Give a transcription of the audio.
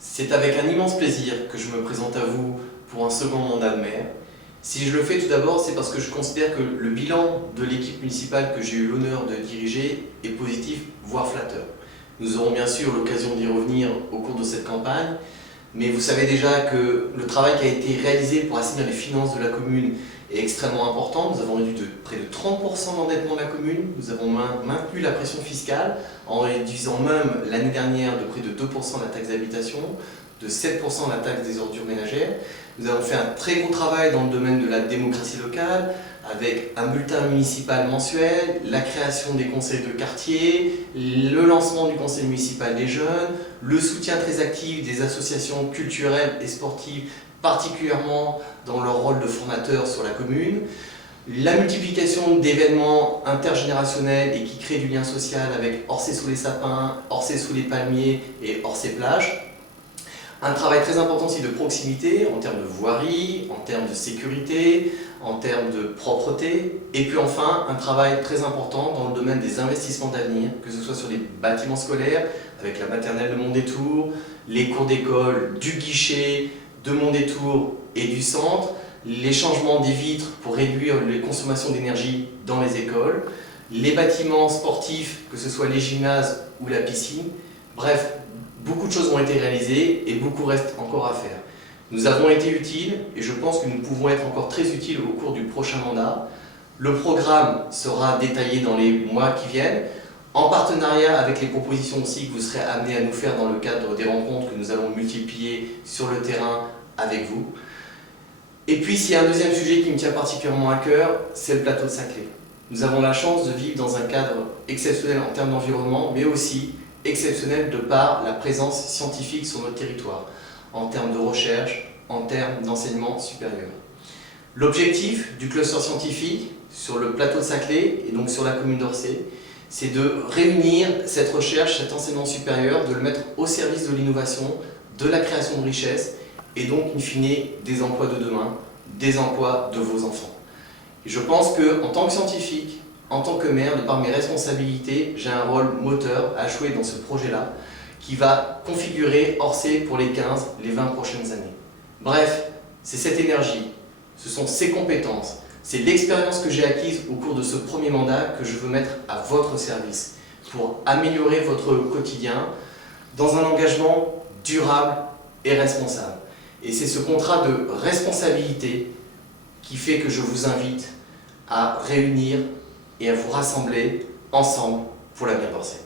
C'est avec un immense plaisir que je me présente à vous pour un second mandat de maire. Si je le fais tout d'abord, c'est parce que je considère que le bilan de l'équipe municipale que j'ai eu l'honneur de diriger est positif, voire flatteur. Nous aurons bien sûr l'occasion d'y revenir au cours de cette campagne, mais vous savez déjà que le travail qui a été réalisé pour assainir les finances de la commune est extrêmement important. Nous avons réduit de près de 30% l'endettement de la commune, nous avons maintenu la pression fiscale en réduisant même l'année dernière de près de 2% la taxe d'habitation, de 7% la taxe des ordures ménagères. Nous avons fait un très gros travail dans le domaine de la démocratie locale, avec un bulletin municipal mensuel, la création des conseils de quartier, le lancement du conseil municipal des jeunes, le soutien très actif des associations culturelles et sportives, particulièrement dans leur rôle de formateur sur la commune, la multiplication d'événements intergénérationnels et qui créent du lien social avec Orsay sous les sapins, Orsay sous les palmiers et Orsay plage. Un travail très important aussi de proximité en termes de voirie, en termes de sécurité, en termes de propreté. Et puis enfin, un travail très important dans le domaine des investissements d'avenir, que ce soit sur les bâtiments scolaires, avec la maternelle de Mondétour, les cours d'école du guichet, de Mondétour et du centre, les changements des vitres pour réduire les consommations d'énergie dans les écoles, les bâtiments sportifs, que ce soit les gymnases ou la piscine. Bref, beaucoup de choses ont été réalisées et beaucoup reste encore à faire. Nous avons été utiles et je pense que nous pouvons être encore très utiles au cours du prochain mandat. Le programme sera détaillé dans les mois qui viennent, en partenariat avec les propositions aussi que vous serez amenés à nous faire dans le cadre des rencontres que nous allons multiplier sur le terrain avec vous. Et puis, s'il y a un deuxième sujet qui me tient particulièrement à cœur, c'est le plateau de Saclay. Nous avons la chance de vivre dans un cadre exceptionnel en termes d'environnement, mais aussi exceptionnel de par la présence scientifique sur notre territoire, en termes de recherche, en termes d'enseignement supérieur. L'objectif du cluster scientifique sur le plateau de Saclay et donc sur la commune d'Orsay, c'est de réunir cette recherche, cet enseignement supérieur, de le mettre au service de l'innovation, de la création de richesses et donc, in fine, des emplois de demain, des emplois de vos enfants. Et je pense qu'en tant que scientifique, en tant que maire, de par mes responsabilités, j'ai un rôle moteur à jouer dans ce projet-là qui va configurer Orsay pour les 15, les 20 prochaines années. Bref, c'est cette énergie, ce sont ces compétences, c'est l'expérience que j'ai acquise au cours de ce premier mandat que je veux mettre à votre service pour améliorer votre quotidien dans un engagement durable et responsable. Et c'est ce contrat de responsabilité qui fait que je vous invite à réunir et à vous rassembler ensemble pour l'avenir d'Orsay.